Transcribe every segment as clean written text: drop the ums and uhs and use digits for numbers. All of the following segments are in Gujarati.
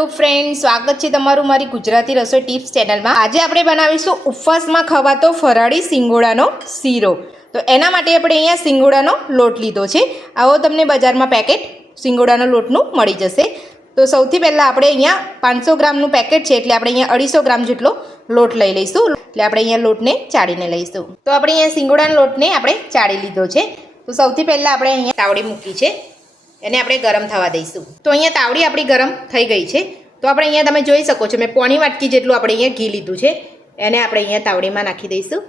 हेलो फ्रेंड्स, स्वागत है तमारू मारी गुजराती रसोई टिप्स चैनल में। आज આપણે બનાવીશું ઉપવાસમાં ખવાતો ફરાળી સિંગોડાનો શીરો। તો એના માટે આપણે અહીંયા સિંગોડાનો લોટ લીધો છે। આવો તમને બજારમાં પેકેટ સિંગોડાનો લોટનું મળી જશે। તો સૌથી પહેલા આપણે અહીંયા 500 ગ્રામનું પેકેટ છે એટલે આપણે અહીંયા 250 ગ્રામ જેટલો લોટ લઈ લઈશું। એટલે આપણે અહીંયા લોટને ચાળીને લઈશું। તો આપણે અહીંયા સિંગોડાના લોટને આપણે ચાળી લીધો છે। તો સૌથી પહેલા આપણે અહીંયા તાવડી મૂકી છે, એને આપણે ગરમ થવા દઈશું। તો અહીંયા તાવડી આપણી ગરમ થઈ ગઈ છે। તો આપણે અહીંયા તમે જોઈ શકો છો મેં પોણી વાટકી જેટલું આપણે અહીંયા ઘી લીધું છે, એને આપણે અહીંયા તાવડીમાં નાખી દઈશું।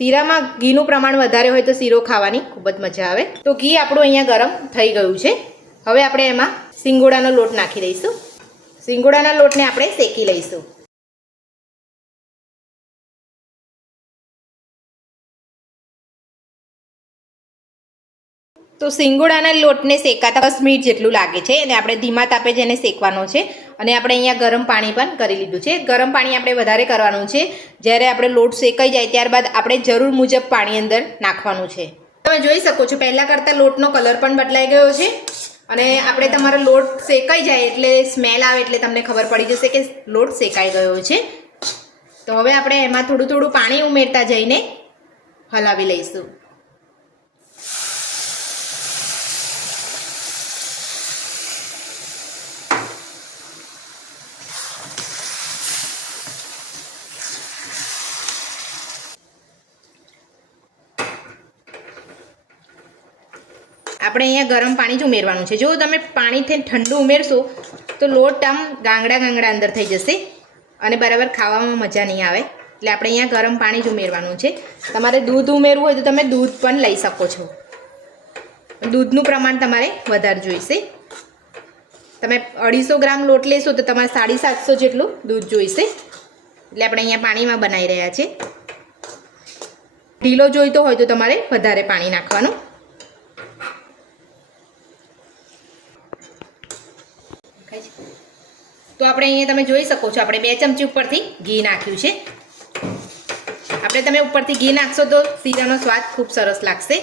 શીરામાં ઘીનું પ્રમાણ વધારે હોય તો શીરો ખાવાની ખૂબ જ મજા આવે। તો ઘી આપણું અહીંયા ગરમ થઈ ગયું છે। હવે આપણે એમાં સિંગોડાનો લોટ નાખી દઈશું। સિંગોડાના લોટને આપણે શેકી લઈશું। તો સિંગોડાના લોટને શેકાતા 10 મિનિટ જેટલું લાગે છે અને આપણે ધીમા તાપે જ એને શેકવાનો છે। અને આપણે અહીંયા ગરમ પાણી પણ કરી લીધું છે। ગરમ પાણી આપણે વધારે કરવાનું છે। જ્યારે આપણે લોટ શેકાઈ જાય ત્યારબાદ આપણે જરૂર મુજબ પાણી અંદર નાખવાનું છે। તમે જોઈ શકો છો પહેલાં કરતાં લોટનો કલર પણ બદલાઈ ગયો છે અને આપણે તમારો લોટ શેકાઈ જાય એટલે સ્મેલ આવે એટલે તમને ખબર પડી જશે કે લોટ શેકાઈ ગયો છે। તો હવે આપણે એમાં થોડું થોડું પાણી ઉમેરતા જઈને હલાવી લઈશું। આપણે અહીંયા ગરમ પાણી જ ઉમેરવાનું છે। જો તમે પાણીથી ઠંડુ ઉમેરશો તો લોટ આમ ગાંગડા ગાંગડા અંદર થઈ જશે અને બરાબર ખાવામાં મજા નહીં આવે। એટલે આપણે અહીંયા ગરમ પાણી જ ઉમેરવાનું છે। તમારે દૂધ ઉમેરવું હોય તો તમે દૂધ પણ લઈ શકો છો। દૂધનું પ્રમાણ તમારે વધારે જોઈશે। તમે 250 ગ્રામ લોટ લેશો તો તમારે 750 જેટલું દૂધ જોઈશે। એટલે આપણે અહીંયા પાણીમાં બનાવી રહ્યા છીએ। ઢીલો જોઈતો હોય તો તમારે વધારે પાણી નાખવાનું। તો આપણે અહીંયા તમે જોઈ શકો છો આપણે 2 ચમચી ઉપરથી ઘી નાખ્યું છે। આપણે તમે ઉપરથી ઘી નાખશો તો શીરાનો સ્વાદ ખૂબ સરસ લાગશે।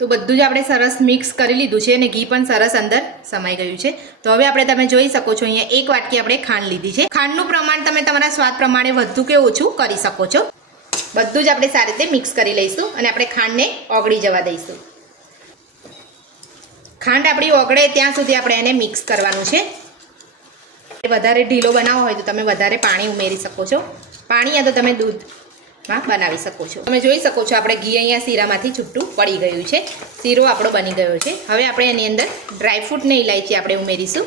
તો બધું જ આપણે સરસ મિક્સ કરી લીધું છે અને ઘી પણ સરસ અંદર સમાઈ ગયું છે। તો હવે આપણે તમે જોઈ શકો છો અહીંયા 1 વાટકી આપણે ખાંડ લીધી છે। ખાંડનું પ્રમાણ તમે તમારા સ્વાદ પ્રમાણે વધુ કે ઓછું કરી શકો છો। બધું જ આપણે સારી રીતે મિક્સ કરી લઈશું અને આપણે ખાંડને ઓગળી જવા દઈશું। ખાંડ આપણી ઓગળે ત્યાં સુધી આપણે એને મિક્સ કરવાનું છે। વધારે ઢીલો બનાવવો હોય તો તમે વધારે પાણી ઉમેરી શકો છો। પાણી યા તો તમે દૂધમાં બનાવી શકો છો। તમે જોઈ શકો છો આપણે ઘી અહીંયા શીરામાંથી છૂટું પડી ગયું છે। શીરો આપણો બની ગયો છે। હવે આપણે એની અંદર ડ્રાયફ્રૂટ ને ઇલાયચી આપણે ઉમેરીશું।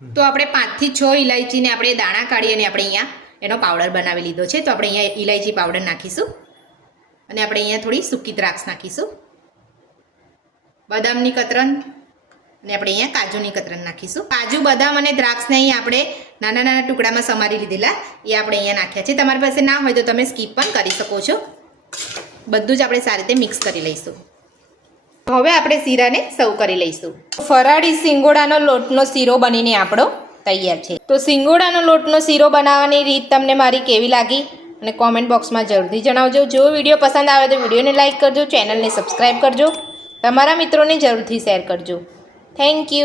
તો આપણે 5 થી 6 ઇલાયચીને આપણે દાણા કાઢી અને આપણે અહીંયા એનો પાવડર બનાવી લીધો છે। તો આપણે અહીંયા ઇલાયચી પાવડર નાખીશું અને આપણે અહીંયા થોડી સૂકી દ્રાક્ષ નાખીશું, બદામની કતરણ અને આપણે અહીંયા કાજુની કતરણ નાખીશું। કાજુ, બદામ અને દ્રાક્ષને અહીં આપણે નાના નાના ટુકડામાં સમારી લીધેલા એ આપણે અહીંયા નાખ્યા છે। તમારી પાસે ના હોય તો તમે સ્કીપ પણ કરી શકો છો। બધું જ આપણે સારી રીતે મિક્સ કરી લઈશું। હવે આપણે શીરાને સર્વ કરી લઈશું। ફરાળી સિંગોડાનો લોટનો શીરો બનીને આપણો તૈયાર છે। તો સિંગોડાનો લોટનો શીરો બનાવવાની રીત તમને મારી કેવી લાગી અને કોમેન્ટ બોક્સમાં જરૂરથી જણાવજો। જો વિડીયો પસંદ આવે તો વિડીયોને લાઇક કરજો, ચેનલને સબસ્ક્રાઈબ કરજો, તમારા મિત્રોને જરૂરથી શેર કરજો। Thank you.